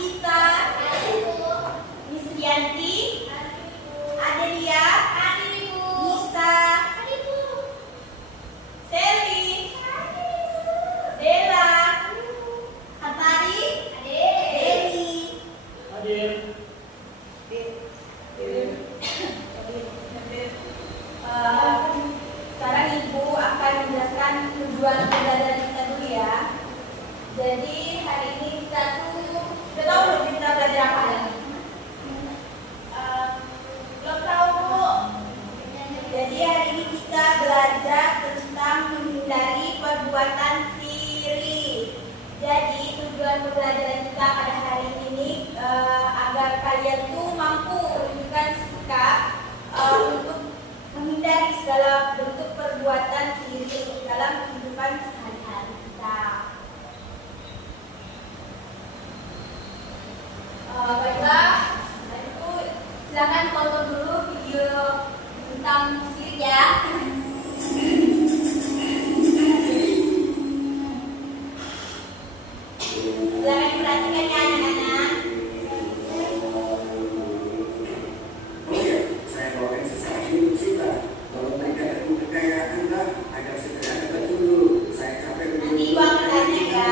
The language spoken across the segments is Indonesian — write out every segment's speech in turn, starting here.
Asita, Miss Rianti, Adelia, Nisa, Sally, Dela, Hatari, Deli. Sekarang Ibu akan menjelaskan tujuan pembelajaran kita dulu ya. Jadi hari ini kita tuh udah tahu belum kita belajar apa hari ini? Belum tahu Bu. Jadi hari ini kita belajar tentang menghindari perbuatan siri. Jadi tujuan pembelajaran kita pada hari ini agar kalian tuh mampu menunjukkan sikap untuk menghindari segala bentuk perbuatan siri dalam kehidupan sehari-hari kita. Baiklah, dan itu silakan tonton dulu video tentang siri ya. Silakan diperhatikan ya anak-anak. Saya bawakan sesuatu untuk kita. Kalau mereka ada kekayaan Anda, agar segera dapat dulu. Saya capek Nanti uang belanja ya.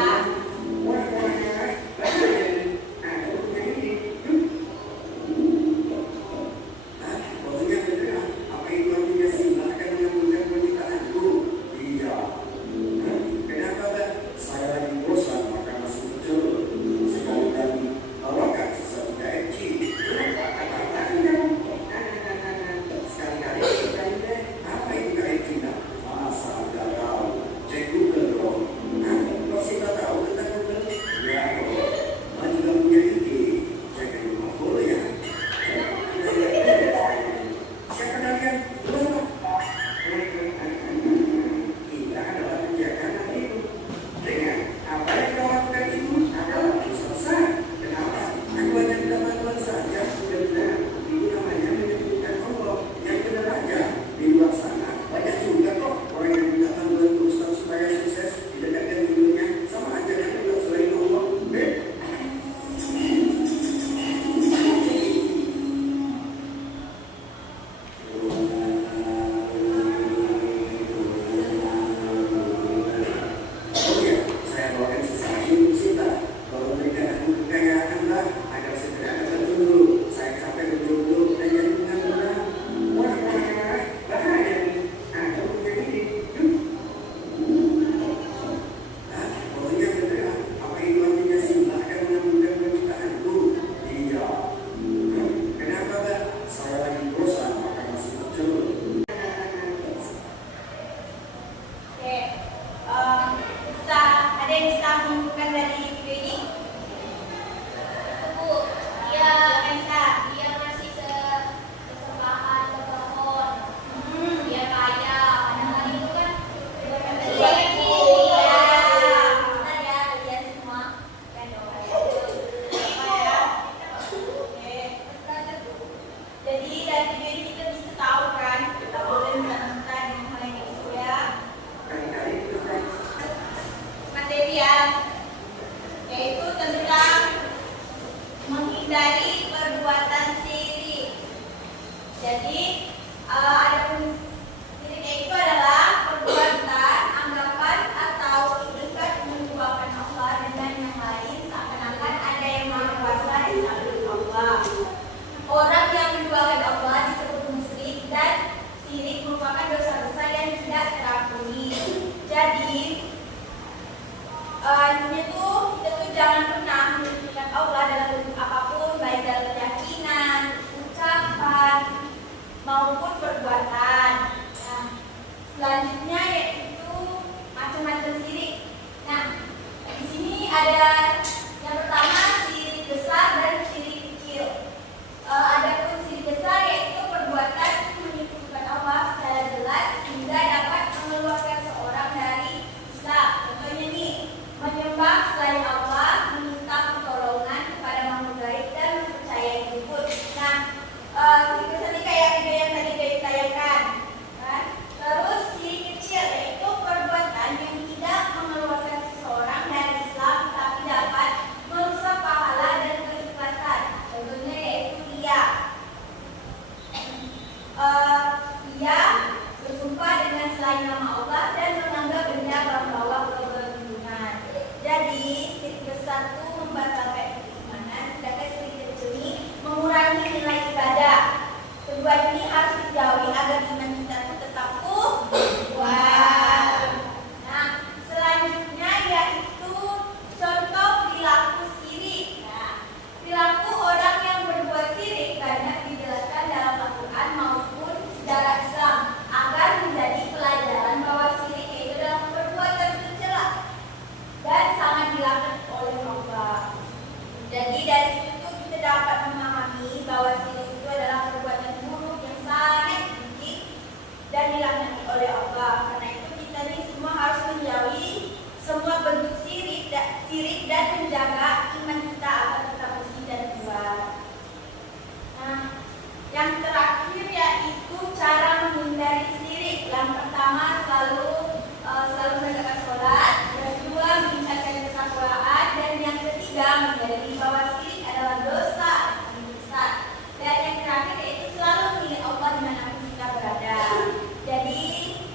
dari situ tuh kita dapat memahami bahwa syirik itu adalah perbuatan buruk yang sangat benci dan dilaknati oleh Allah. Karena itu kita nih semua harus menjauhi semua bentuk syirik dan menjaga iman kita agar tetap bersih dan kuat. Nah, yang terakhir yaitu cara menghindari syirik. Yang pertama selalu menegakkan sholat, yang kedua meningkatkan ketakwaan, dan yang ketiga menyadari bahwa syirik adalah dosa yang besar. Dan yang terakhir yaitu selalu mengingat Allah dimanapun kita berada. Jadi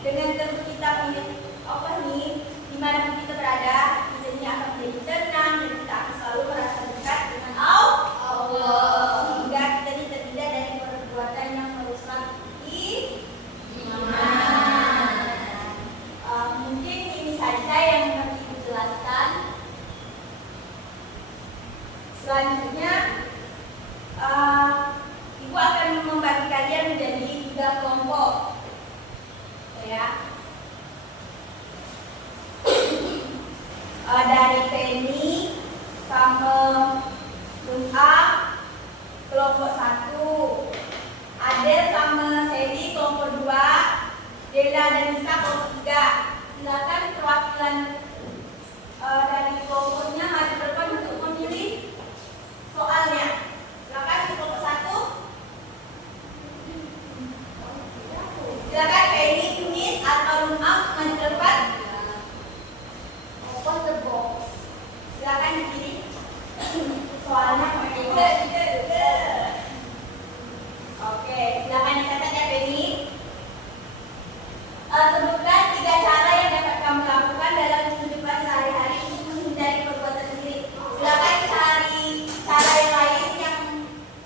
dengan terus kita mengingat Allah nih dimanapun kita berada, kita ini akan menjadi tenang dan kita akan selalu merasa dekat dengan Allah, sehingga kita ini terhindar dari perbuatan yang merusak iman. Mungkin ini saja yang kami jelaskan. Selanjutnya, Ibu akan membagi kalian menjadi 3 kelompok, ya. Dari Penny sama Lun'a kelompok 1, Adel sama Sally kelompok 2, Dela dan Nisa kelompok 3. Silakan perwakilan dari kelompoknya maju ke depan untuk memilih soalnya. Silakan di kelompok 1. Silakan Penny, Tunis atau Lun'a maju ke depan. Open the box. Silakan dipilih soalnya. Oke, silakan dicatat ya Penny. Sebutkan 3 cara yang dapat kamu lakukan dalam kehidupan sehari-hari untuk menghindari perbuatan syirik. Silakan cari cara yang lain yang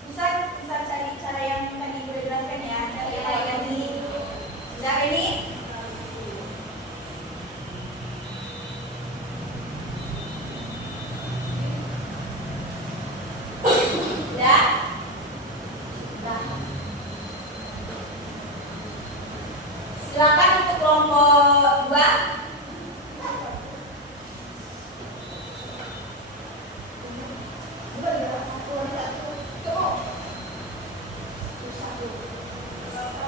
bisa cari cara yang tadi sudah jelaskan ya. Cara yang lain ini. Silakan ini. Ya. Silakan untuk kelompok 2.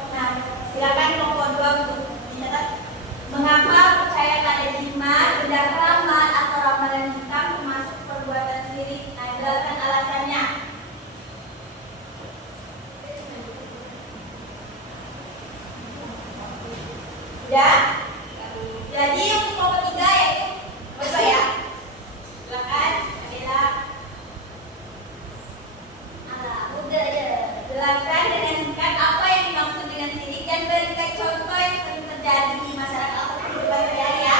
Nah, silakan kelompok 2 untuk dicatat. Mengapa percaya pada jimat, benda keramat atau ramalan hitam termasuk perbuatan syirik? Nah, jelaskan alasannya. Ya. Jadi untuk kelompok 3 yaitu apa ya? Silakan, Adela. Udah ya. Jelaskan dengan singkat apa yang dimaksud dengan syirik dan berikan contoh yang sering terjadi di masyarakat atau kehidupan sehari-hari ya.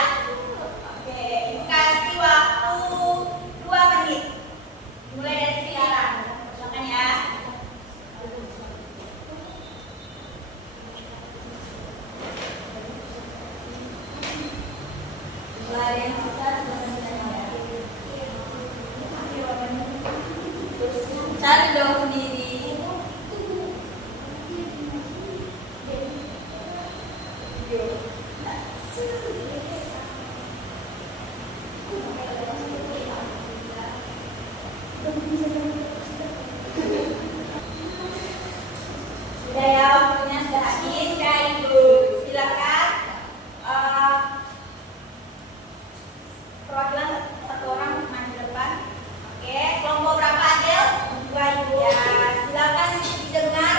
Oke, Ibu kasih waktu 2 menit. Mulai dari sekarang. Silakan ya. Yang susah cari dong sendiri. Sudah ya, waktunya sudah habis ya Ibu. Silakan. Perwakilan 1 orang maju depan. Oke, kelompok berapa Adel? 2 Ibu ya. Silakan didengar.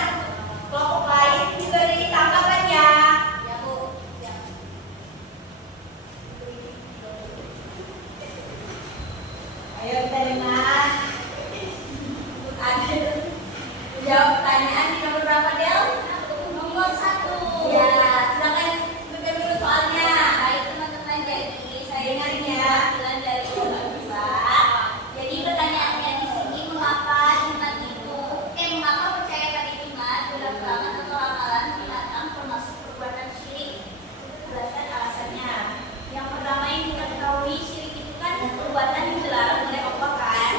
Kelompok lain diberi tanggapan ya. Ya Bu. Ya. Ayo kita dengar. Untuk Adel menjawab pertanyaan di nomor berapa Del? Nomor 1. Ya, silakan sebutkan dulu soalnya. Baik teman-teman, jadi saya dengarin ya. Dari jadi pertanyaannya di sini, mengapa jimat itu mengapa percaya pada jimat, benda keramat atau ramalan binatang termasuk perbuatan syirik? Jelaskan alasannya. Yang pertama yang kita ketahui, syirik itu kan perbuatan yang dilarang oleh Allah kan.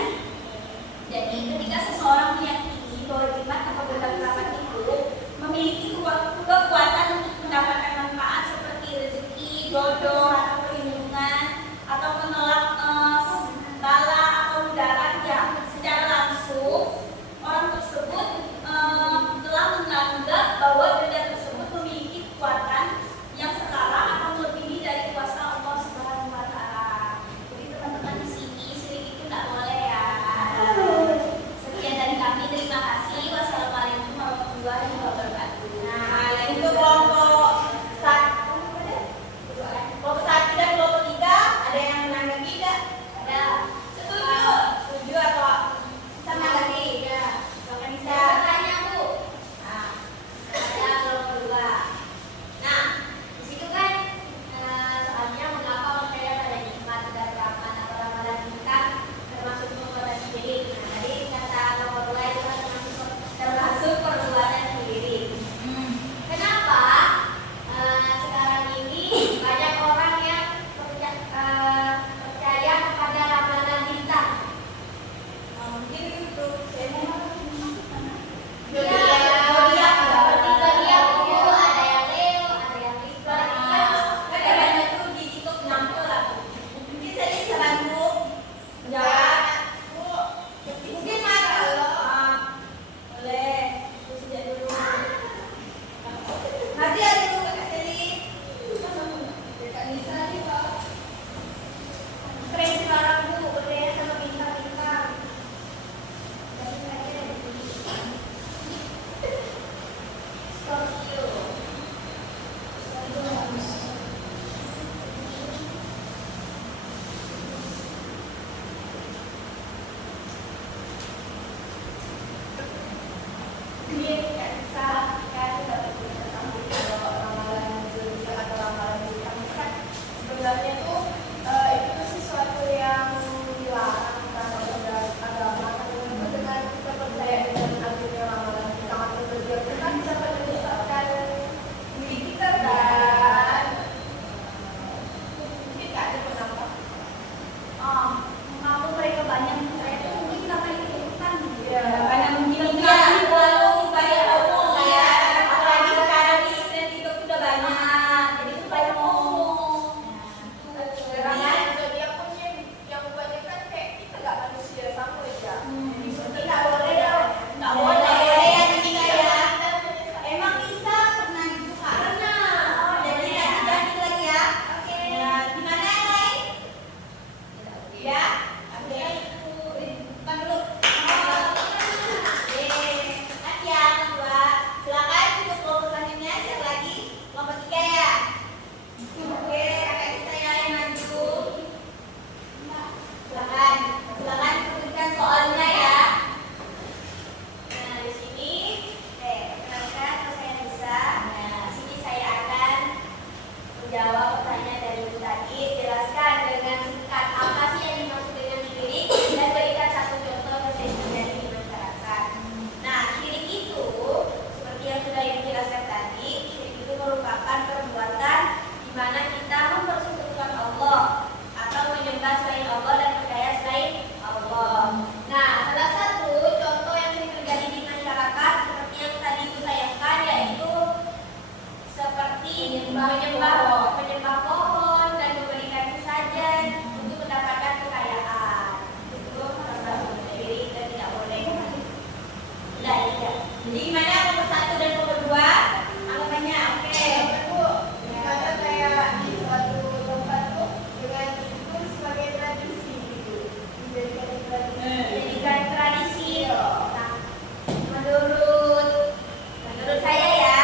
Jadi ketika seseorang meyakini bahwa jimat atau benda keramat itu memiliki kekuatan Ini nggak bisa kan nggak bisa tahu kalau ramalan zodiak atau ramalan bintang kan sebenarnya tuh itu tuh sesuatu yang dilarang karena udah agama karena dengan kita percaya dengan adanya ramalan bintang atau zodiak itu kan bisa menyesatkan diri kita kan. Mungkin nggak ada pendapat. Mampu mereka banyak percaya itu mungkin karena itu kan ya karena mungkin terlalu banyak omong ya, apalagi sekarang di internet itu udah banyak, jadi itu banyak omong. Karena zodiak pun yang kebanyakan kayak kita nggak manusia sama aja. Jadi nggak boleh ya, nggak boleh ya kita ya. Emang bisa pernah gitu karena jadi nanti jangan lagi ya. Oke. Gimana yang lain? Ya. Oke. Bukan dulu. Silakan untuk kelompok selanjutnya, siapa lagi? Kelompok 3 ya. Oke, kakak kita yang maju. Silakan sebutkan soalnya ya. Nah, di sini, perkenalkan kalau saya bisa. Nah, di sini saya akan menjawab pertanyaan dari ibu tadi. Jelaskan dengan singkat apa sih yang dimaksud dengan syirik dan berikan satu contoh yang sering terjadi di masyarakat. Nah, syirik itu seperti yang sudah ibu jelaskan tadi, syirik itu merupakan perbuatan di mana kita mempersekutukan Allah atau menyembah selain Allah dan percaya selain Allah. Nah, salah satu contoh yang sering terjadi di masyarakat seperti yang tadi ibu sayangkan yaitu seperti menyembah pohon dan memberikan sesajen untuk mendapatkan kekayaan. Itu termasuk syirik dan tidak boleh. Tidak. Jadi gimana nomor 1 dan nomor 2? Anggapannya oke. Bu, gimana kayak di suatu tempat tuh dengan itu sebagai tradisi gitu. Dijadikan tradisi. Nah, menurut saya ya,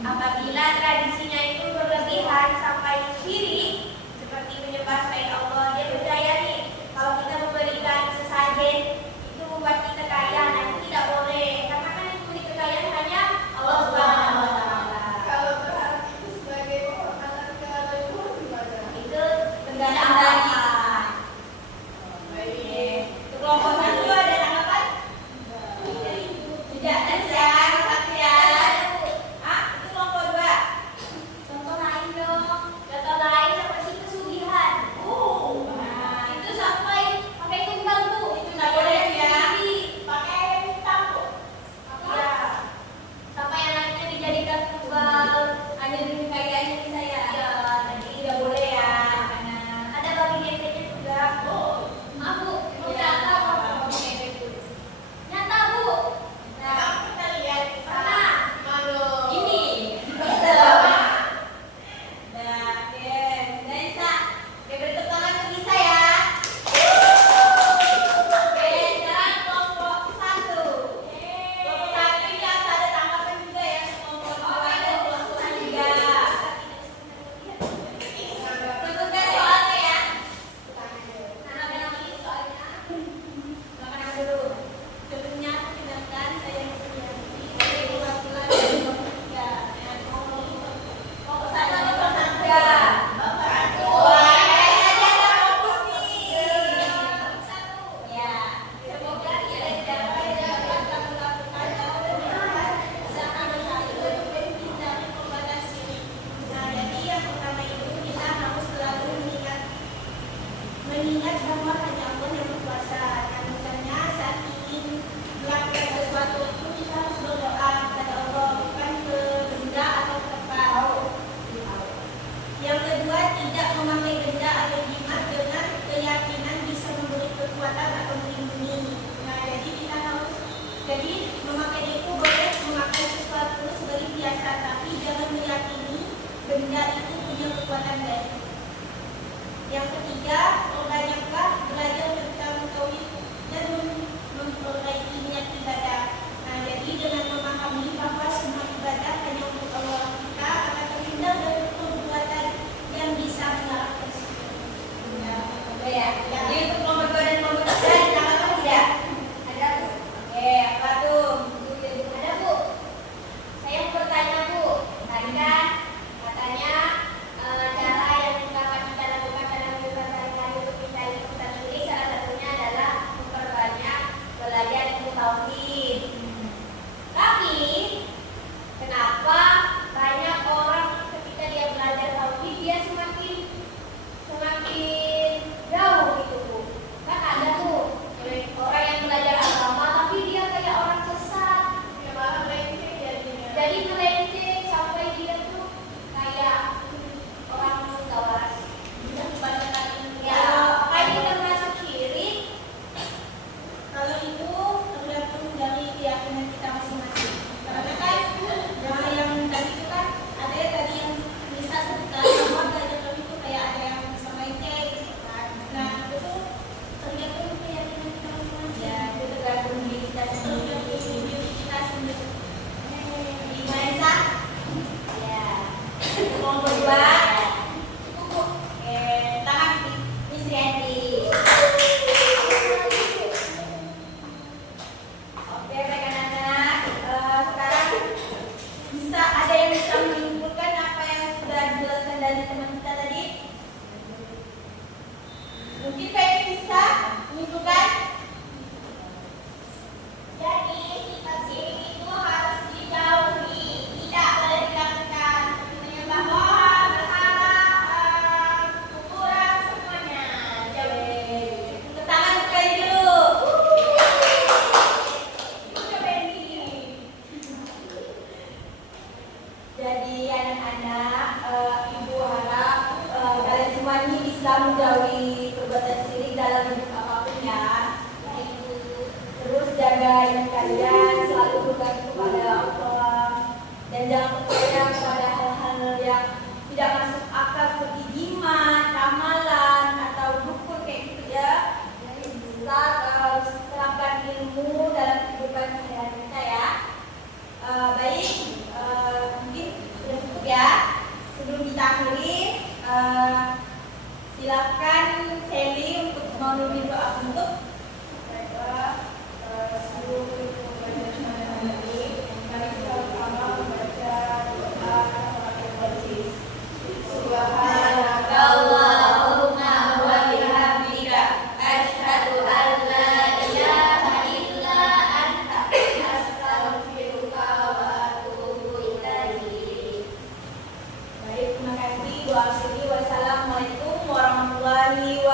apabila tradisinya itu berlebihan sampai syirik seperti menyembah selain Allah, dia percaya nih kalau kita memberikan sesajen itu membuat kita kaya, nah itu tidak boleh karena kan yang memberi kekayaan tauhid. Tapi kenapa banyak orang ketika dia belajar tauhid dia semakin jauh gitu Bu? Kan ada tuh orang yang belajar agama tapi dia kayak orang sesat, ya malah melenceng jadinya. Jadi melenceng sampai dia tuh kayak orang nggak waras. Ya, kayak itu termasuk syirik. Kalau itu tergantung dari keyakinan kita masing-masing. Karena kan yang tadi itu kan ada yang tadi yang bisa sebutan bahwa belajar tauhid itu kayak ada yang bisa melenceng gitu kan. Nah itu tergantung keyakinan kita masing-masing. Ya, itu tergantung diri kita sendiri. Gimana sah? Ya, itu mau berbuat. Tangan Miss Randy. Oke, rekan-rekan, sekarang ada yang bisa menyimpulkan apa yang sudah dijelaskan dari teman kita tadi? Mungkin Feby bisa menyimpulkan? Jadi sifat syirik itu harus dijauhi, tidak boleh dilakukan. Menyembah pohon, berhala, kuburan, semuanya dijauhi. Tepuk tangan untuk Feby dulu. Jadi anak-anak, ibu harap kalian semua ini bisa menjauhi perbuatan syirik dalam bentuk apapun ya. Terus jaga iman kalian, selalu bergantung kepada Allah dan jangan percaya kepada hal-hal yang tidak masuk akal seperti jimat, ramalan atau dukun kayak gitu ya. Kita harus terapkan ilmu dalam kehidupan sehari-hari kita ya. Baik, mungkin sudah cukup ya. Sebelum kita akhiri, silakan Sally untuk memimpin doa penutup. Kami sama-sama membaca doa Subhanakallahumma wa bihamdika asyhadu an la ilaha illa anta astaghfiruka wa atubu ilaik. Baik, terima kasih. Wassalamualaikum warahmatullahi wabarakatuh.